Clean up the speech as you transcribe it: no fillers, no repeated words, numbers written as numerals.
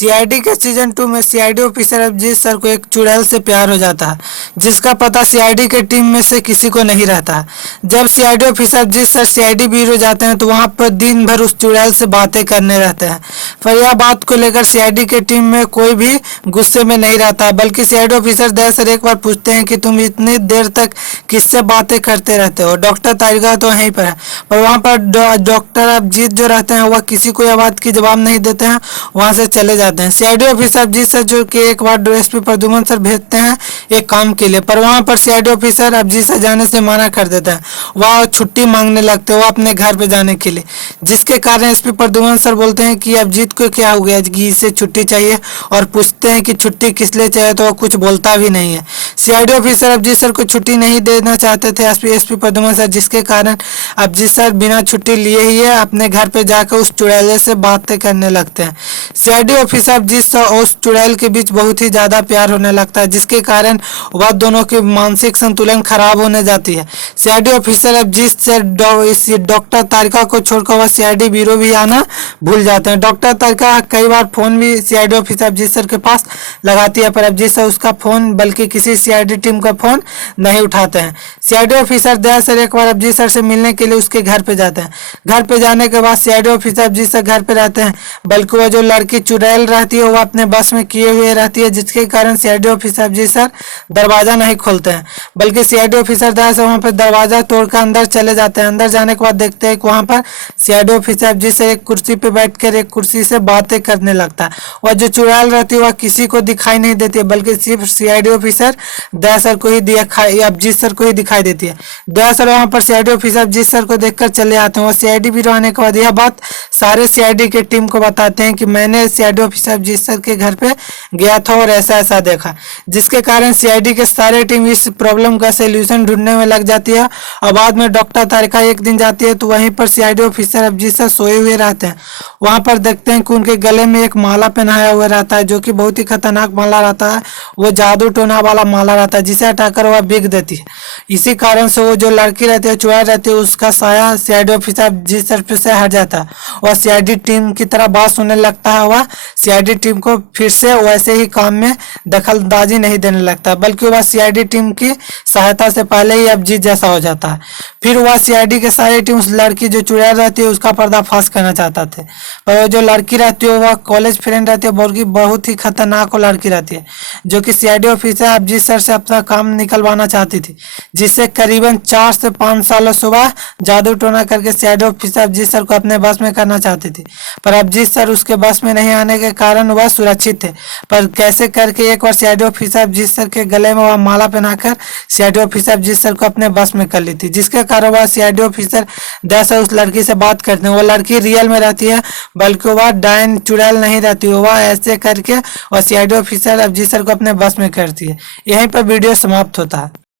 CID के season 2 में CID officer Abhijeet sir को एक चुड़ैल से प्यार हो जाता है, जिसका पता सीआईडी के टीम में से किसी को नहीं रहता। जब CID officer Abhijeet sir CID bureau जाते हैं तो वहां पर दिन भर उस चुड़ैल से बातें करने रहते हैं। पर यह बात को लेकर सीआईडी के टीम में कोई भी गुस्से में नहीं रहता, बल्कि सीआईडी ऑफिसर दया सर एक बार पूछते हैं कि तुम इतनी देर तक किससे बातें करते रहते हो। डॉक्टर तारिका तो यहीं पर है, पर वहाँ पर डॉक्टर अभिजीत जो रहते हैं वह किसी को यह बात की जवाब नहीं देते हैं, वहाँ से चले जाते हैं। सीआईडी ऑफिसर अभिजीत सर जो कि एक बार एसपी प्रद्युमन सर भेजते हैं एक काम के लिए, पर वहाँ पर सीआईडी ऑफिसर अभिजीत सर जाने से मना कर देते हैं। वह छुट्टी मांगने लगते हैं वो अपने घर पे जाने के लिए, जिसके कारण एसपी प्रद्युमन सर बोलते हैं कि अभिजीत को क्या हो गया कि इसे छुट्टी चाहिए, और पूछते हैं कि छुट्टी किस लिए चाहिए, तो वह कुछ बोलता भी नहीं है। सीआईडी ऑफिसर अभिजीत सर को छुट्टी नहीं देना चाहते थे एसपी प्रद्युमन सर, जिसके कारण अभिजीत सर बिना छुट्टी लिए ही अपने घर पे जाकर उस चुड़ैल से बातें करने लगते हैं। सीआईडी ऑफिसर अभिजीत सर और उस चुड़ैल के बीच बहुत ही ज्यादा प्यार होने लगता है, जिसके कारण वह दोनों की मानसिक संतुलन खराब होने जाती है। CID officer Abhijeet sir doctor Tarika को छोड़कर वह सीआईडी ब्यूरो भी आना भूल जाते हैं। डॉक्टर तारिका कई बार फोन भी सीआईडी ऑफिसर अभिजीत सर के पास लगाती है, पर अभिजीत सर उसका फोन बल्कि किसी सीआईडी टीम का फोन नहीं उठाते हैं। सीआईडी ऑफिसर दया सर एक बार अभिजीत सर से मिलने के लिए उसके घर पे जाते हैं। घर पे जाने के बाद सीआईडी ऑफिसर अभिजीत सर घर पे रहते हैं, बल्कि वह जो लड़की चुड़ैल रहती है वह अपने बस में किए हुए रहती है, जिसके कारण सीआईडी ऑफिसर अभिजीत सर दरवाजा नहीं खोलते हैं, बल्कि सीआईडी ऑफिसर दया सर वहाँ पर दरवाजा तोड़कर अंदर चले जाते हैं। अंदर जाने के बाद देखते हैं कि वहाँ पर सीआईडी ऑफिसर अभिजीत सर एक कुर्सी पे बैठकर एक कुर्सी से बातें करने लगता है। वह जो चुड़ैल रहती है वह किसी को दिखाई नहीं देती है, बल्कि सिर्फ सीआईडी ऑफिसर दया सर को ही अभिजीत सर को ही दिखाई देती है। दया सर वहाँ पर सीआईडी ऑफिसर अभिजीत सर को देखकर चले आते हैं। वह सीआईडी ब्यूरो आने के बाद यह बात सारे सीआईडी के टीम को बताते हैं कि मैंने सीआईडी ऑफिसर अभिजीत सर के घर पे गया था और ऐसा ऐसा देखा, जिसके कारण सीआईडी के सारे टीम इस प्रॉब्लम का सोल्यूशन ढूंढने में लग जाती है। और बाद में डॉक्टर तारिका एक दिन जाती है तो वहीं पर सीआईडी ऑफिसर अभिजीत सर सोए हुए रहते हैं। वहां पर देखते हैं कि उनके गले में एक माला पहनाया हुआ रहता है, जो कि बहुत ही खतरनाक माला रहता है। वो जादू टोना वाला माला रहता है, जिसे हटाकर वह बिक देती है। इसी कारण से वो जो लड़की रहती है चुड़ैल रहती है उसका साया सीआईडी ऑफिसर अभिजीत सर पे से हट जाता है और सीआईडी टीम की तरह बात सुनने लगता है। वह सीआईडी टीम को फिर से वैसे ही काम में दखलंदाजी नहीं देने लगता, बल्कि वह सीआईडी टीम की सहायता से पहले ही अभिजीत जैसा हो जाता है। फिर वह सीआईडी के सारी टीम उस लड़की जो चुड़ैल रहती है उसका पर्दाफाश करना चाहता थे, पर वो जो लड़की रहती है वह कॉलेज फ्रेंड रहती है, बल्कि बहुत ही खतरनाक लड़की रहती है, जो कि सीआईडी ऑफिसर अभिजीत सर से अपना काम निकलवाना चाहती थी, जिससे करीबन 4 से 5 सालों सुबह जादू टोना करके सीआईडी ऑफिसर अभिजीत सर को अपने बस में करना चाहती थी। पर अभिजीत सर उसके बस में नहीं आने के कारण वह सुरक्षित थे, पर कैसे करके एक बार सीआईडी ऑफिसर अभिजीत सर के गले में वह माला पहनाकर सीआईडी ऑफिसर अभिजीत सर को अपने बस में कर ली थी, जिसके कारण वह सीआईडी ऑफिसर दया सर उस लड़की से बात करते हैं। वो लड़की रियल में रहती है, बल्कि वह डायन चुड़ैल नहीं रहती, वह ऐसे करके और सीआईडी ऑफिसर अभिजीत सर को अपने बस में करती है। यहीं पर वीडियो समाप्त होता है।